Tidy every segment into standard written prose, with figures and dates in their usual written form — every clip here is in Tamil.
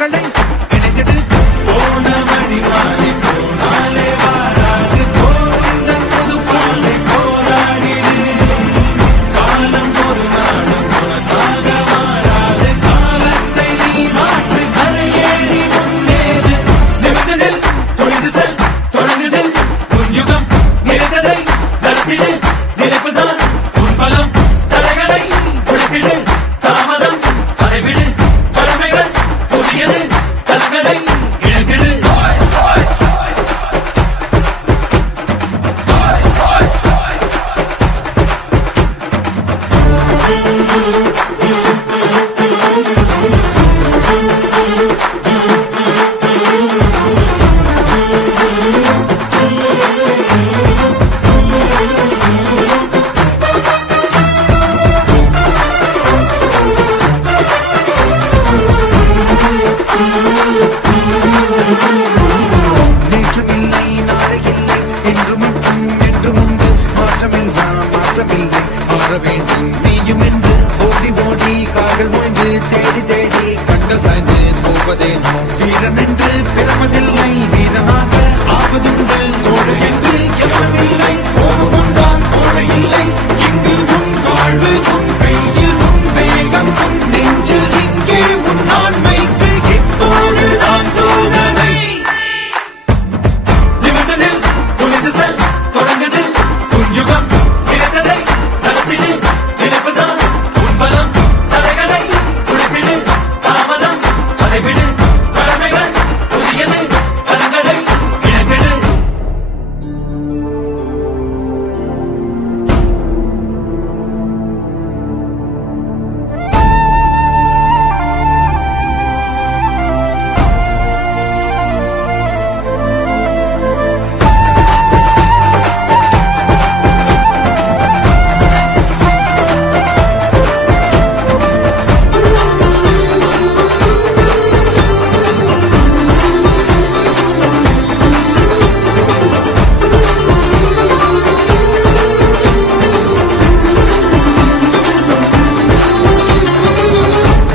கரங்களை இணைத்திடு போன வழி மாறி போனாலே வாராது போந்த புது பாலை போராடிடு காலம் ஒரு நாளும் உனக்காக மாறாது காலத்தை நீ மாற்றி கரையேறி முன்னேறு நிமிடத்தில் தொழுது செல் தொடங்குதில் புஞ்சுகம் நிறைந்ததை நடத்திடு நினைப்புதான் உன் பலம் தடைகளை உடைத்திடு தாமதம் அதை விடு கடமைகள் புதியது கலங்களை இணைத்திடு நேற்றுமில்லை நாளையில்லை என்றும் என்றும் உண்டு மாற்றமில்லா மாற்றமில்லை மாற வேண்டும் நீயும் என்று ஓடி ஓடி கால்கள் ஓய்ந்து தேடி தேடி கண்கள் சாய்ந்து போவதே வீரன் என்று பிறப்பதில்லை வீரனாக ஆவதுண்டு தோடு என்று எவனமில்லை கோபம் கொண்டால் கோடை இல்லை இங்கு உன் வாழ்வு உன் கையில் உன் வேகம் உன் நெஞ்சில் இங்கே உன் ஆண்மைக்கு இப்போதுதான் சோதனை நிமிடத்தில் துணிந்து செல் தொடங்குது புஞ்சுகம் இணைத்ததை நடத்திடு நினைப்புதான் உன் பலம் தடைகளை உடைத்திடு தாமதம் அதை விடு கடமைகள் புதியது கரங்களை இணைத்திடு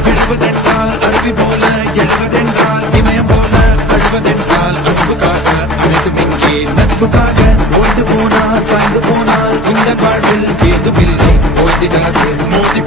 விழுவதென்றால் அருவி போல எழுவதென்றால் இமயம் போல அழுவதென்றால் அன்பு காக்க அனைத்தும் இங்கே நட்புக்காக ஓய்ந்து போனால் சாய்ந்து போனால் இந்த வாழ்வில் ஏதுமில்லை ஓய்ந்திடாது மோதி